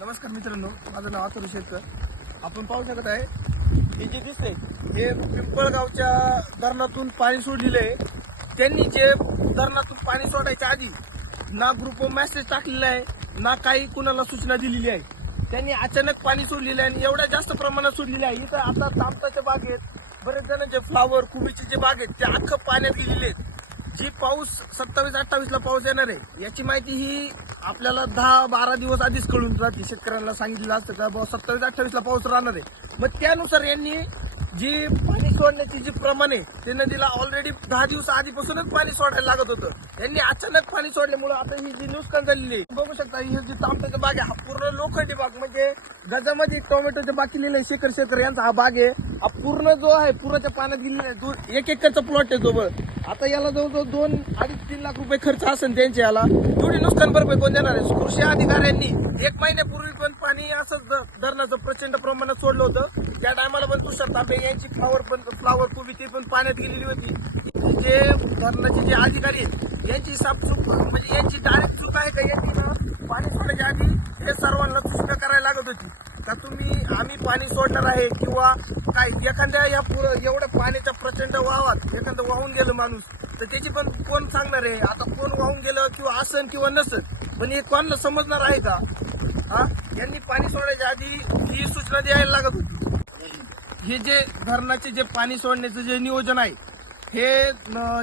नमस्कार मित्रांनो माझं नाव आतुर शेतकर. आपण पाहू शकत आहे हे जे दिसतंय हे पिंपळगावच्या धरणातून पाणी सोडलेलं आहे. त्यांनी जे धरणातून पाणी सोडायच्या आधी ना ग्रुप मेसेज टाकलेला आहे ना काही कुणाला सूचना दिलेली आहे. त्यांनी अचानक पाणी सोडलेलं आहे आणि एवढ्या जास्त प्रमाणात सोडलेलं आहे. इथं आता तामताच्या बागेत बरेच जणांचे फ्लावर कुबीचे जे बाग आहेत ते अख्खं पाण्यात गेलेले आहेत. जी पाऊस सत्तावीस अठ्ठावीसला पाऊस येणार आहे याची माहिती ही आपल्याला दहा बारा दिवस आधीच कळून जाते शेतकऱ्यांना सांगितलं असतं का बाबा सत्तावीस अठ्ठावीसला पाऊस राहणार आहे. मग त्यानुसार यांनी जी पाणी सोडण्याची जी प्रमाण आहे ते नदीला ऑलरेडी दहा दिवस आधीपासूनच पाणी सोडायला लागत होतं. त्यांनी अचानक पाणी सोडल्यामुळे आता ही जी नुकसान झालेली आहे बघू शकता ही जी तांबट्याचा बाग आहे हा पूर्ण लोखंडी बाग म्हणजे गजामध्ये टोमॅटोचे बाग केलेले आहे शेखर शेखर यांचा हा बाग आहे. हा पूर्ण जो आहे पुराच्या पाण्यात गेलेला आहे दोन एक एकरचा प्लॉट आहे जवळ आता याला जवळजवळ दोन अडीच तीन लाख रुपये खर्च असेल त्यांच्या याला. थोडी नुकसान भरपाई कोण देणार आहे? कृषी अधिकाऱ्यांनी एक महिन्यापूर्वी पण पाणी असंच धरणाचं प्रचंड प्रमाणात सोडलं होतं. त्या टायमाला पण तुषार तापे यांची फ्लावर पण फ्लावर कोबी ती पण पाण्यात गेलेली होती. जे धरणाचे जे अधिकारी आहेत यांची साफसूफ म्हणजे यांची डायरेक्ट चूक आहे का? यांची पाणी सोडण्याच्या आधी हे सर्वांना सूचना करायला लागत होती. का तुम्ही आम्ही पाणी सोडणार आहे किंवा काय? एखाद्या या पुर एवढ्या पाण्याच्या प्रचंड वावात एखादं वाहून गेलं माणूस तर त्याची पण कोण सांगणार आहे? आता कोण वाहून गेलं किंवा असन किंवा नसन पण हे कोणाला समजणार आहे का? हा? यांनी पाणी सोडायच्या आधी ही सूचना द्यायला लागत होती. हे जे धरणाचे जे पाणी सोडण्याचं जे नियोजन आहे हे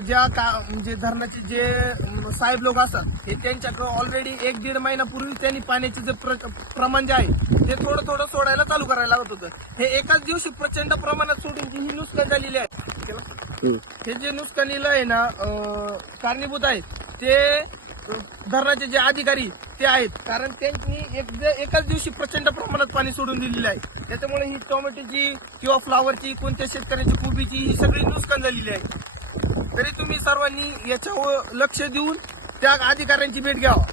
ज्या का म्हणजे धरणाचे जे साहेब लोक असतात हे त्यांच्याकडं ऑलरेडी एक दीड महिन्यापूर्वी त्यांनी पाण्याचे जे प्र- प्रमाण जे आहे ते थोडं थोडं सोडायला चालू करायला लागत होतं. हे एकाच दिवशी प्रचंड प्रमाणात सोडून जी ही नुकसान झालेली आहे. हे जे नुकसानीला आहे ना कारणीभूत आहे ते धरणाचे जे अधिकारी ते आहेत. कारण त्यांनी एक एकाच दिवशी प्रचंड प्रमाणात पाणी सोडून दिलेलं आहे. त्याच्यामुळे ही टोमॅटोची किंवा फ्लावरची कोणत्या शेतकऱ्याची कोबीची ही सगळी नुकसान झालेली आहे. तरी तुम्ही सर्वांनी याच्यावर लक्ष देऊन त्या अधिकाऱ्यांची भेट घ्यावा.